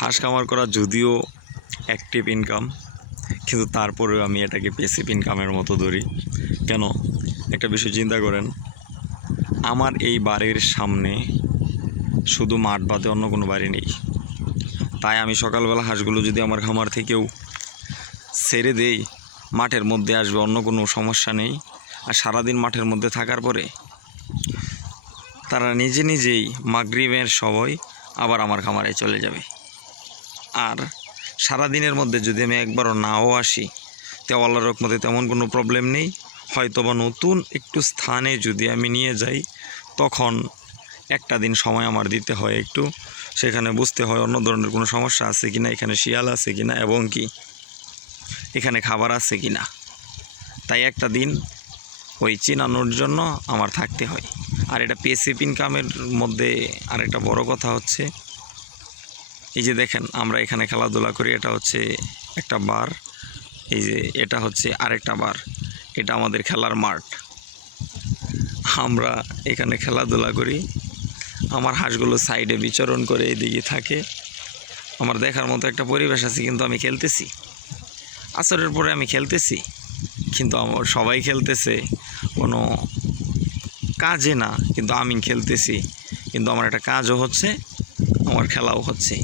হাঁস খামার করা যদিও অ্যাক্টিভ ইনকাম, কিন্তু তারপরেও আমি এটাকে প্যাসিভ ইনকামের মতো ধরি। কেন? একটা বিষয় চিন্তা করেন, আমার এই বাড়ির সামনে শুধু মাঠ বাদে অন্য কোনো বাড়ি নেই। তাই আমি সকালবেলা হাঁসগুলো যদি আমার খামার থেকেও ছেড়ে দেই, মাঠের মধ্যে আসবে, অন্য কোনো সমস্যা নেই। আর সারাদিন মাঠের মধ্যে থাকার পরে তারা নিজে নিজেই মাগরিবের সময় আবার আমার খামারে চলে যাবে। আর সারাদিনের মধ্যে যদি আমি একবারও নাও আসি, তো আল্লাহর রহমতে তেমন কোনো প্রবলেম নেই। হয়তোবা নতুন একটু স্থানে যদি আমি নিয়ে যাই, তখন একটা দিন সময় আমার দিতে হয়, একটু সেখানে বুঝতে হয় অন্য ধরনের কোনো সমস্যা আছে কি না, এখানে শিয়াল আছে কি না, এবং কি এখানে খাবার আছে কি না। তাই একটা দিন ওই চেনানোর জন্য আমার থাকতে হয়। আর এটা প্যাসিভ ইনকামের মধ্যে আরেকটা বড় কথা হচ্ছে, এই যে দেখেন আমরা এখানে খেলাধুলা করি, এটা হচ্ছে একটা বার, এই যে এটা হচ্ছে আরেকটা বার, এটা আমাদের খেলার মাঠ। আমরা এখানে খেলাধুলা করি, আমার হাঁসগুলো সাইডে বিচরণ করে এদিকে থাকে, আমার দেখার মতো একটা পরিবেশ আছে। কিন্তু আমি খেলতেছি, আসরের পরে আমি খেলতেছি, কিন্তু আমার সবাই খেলতেছে কোনো কাজে না, কিন্তু আমি খেলতেছি, কিন্তু আমার একটা কাজও হচ্ছে, আমার খেলাও হচ্ছে।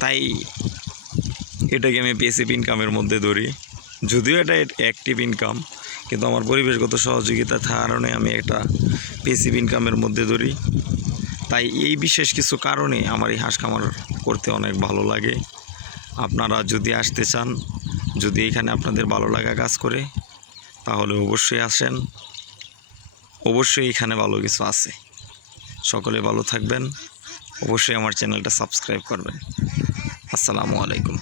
তাই এটাকে আমি প্যাসিভ ইনকামের মধ্যে ধরি। যদিও এটা অ্যাক্টিভ ইনকাম, কিন্তু আমার পরিবেশগত সহযোগিতার কারণে আমি একটা প্যাসিভ ইনকামের মধ্যে ধরি। তাই এই বিশেষ কিছু কারণে আমার এই হাঁস খামার করতে অনেক ভালো লাগে। আপনারা যদি আসতে চান, যদি এখানে আপনাদের ভালো লাগা কাজ করে, তাহলে অবশ্যই আসেন। অবশ্যই এখানে ভালো কিছু আছে। সকলে ভালো থাকবেন, অবশ্যই আমার চ্যানেলটা সাবস্ক্রাইব করবেন। আসসালামু আলাইকুম।